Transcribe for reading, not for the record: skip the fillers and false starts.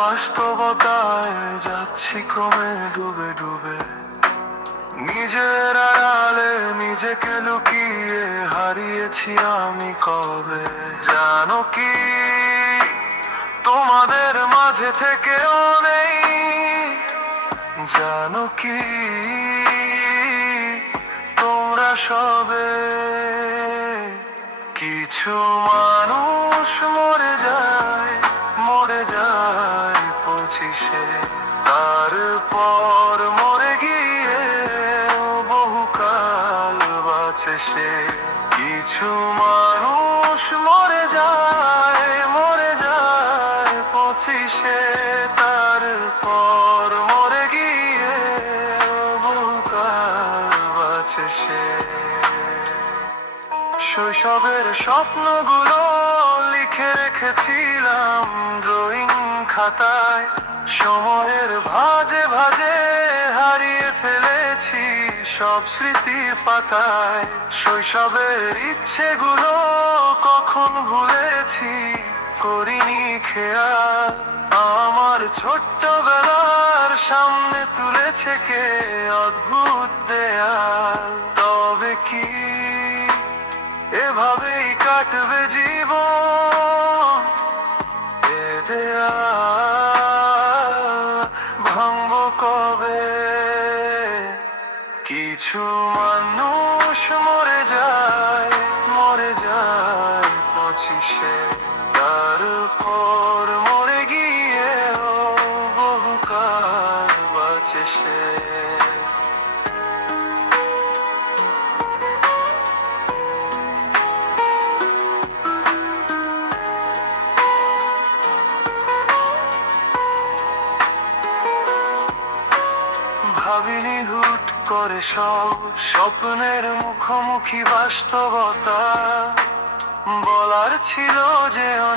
বাস্তবতায় যাচ্ছি ক্রমে ডুবে ডুবে, নিজের আড়ালে নিজেকে লুকিয়ে হারিয়েছি আমি কবে। জানো কি তোমাদের মাঝে থেকেও নেই, জানো কি তোমরা সবে। কিছু মানুষ মরে যায় 25-এ, তারপর মরে গিয়ে বহুকাল বাঁচে সে। কিছু মানুষ মরে যায় 25-এ, তারপর মরে গিয়ে বহুকাল বাঁচে সে। শৈশবের স্বপ্নগুলো লিখে রেখেছিলাম ড্রয়িং খাতায়, সময়ের ভাঁজে ভাঁজে হারিয়ে ফেলেছি সব স্মৃতির পাতায়। শৈশবের ইচ্ছেগুলো কখন ভুলেছি করিনি খেয়াল, আমার ছোট্টবেলার সামনে তুলেছে কে অদ্ভুত দেয়াল। তবে কি এভাবেই কাটবে জীবন? এ দেয়াল ভাঙবো কবে? কিছু মানুষ মরে যায় 25-এ, তারপর মরে গিয়ে বহুকাল বাঁচে সে। ভাবিনি হুট করে সব স্বপ্নের মুখোমুখি বাস্তবতা, বলার ছিল যে অনেক।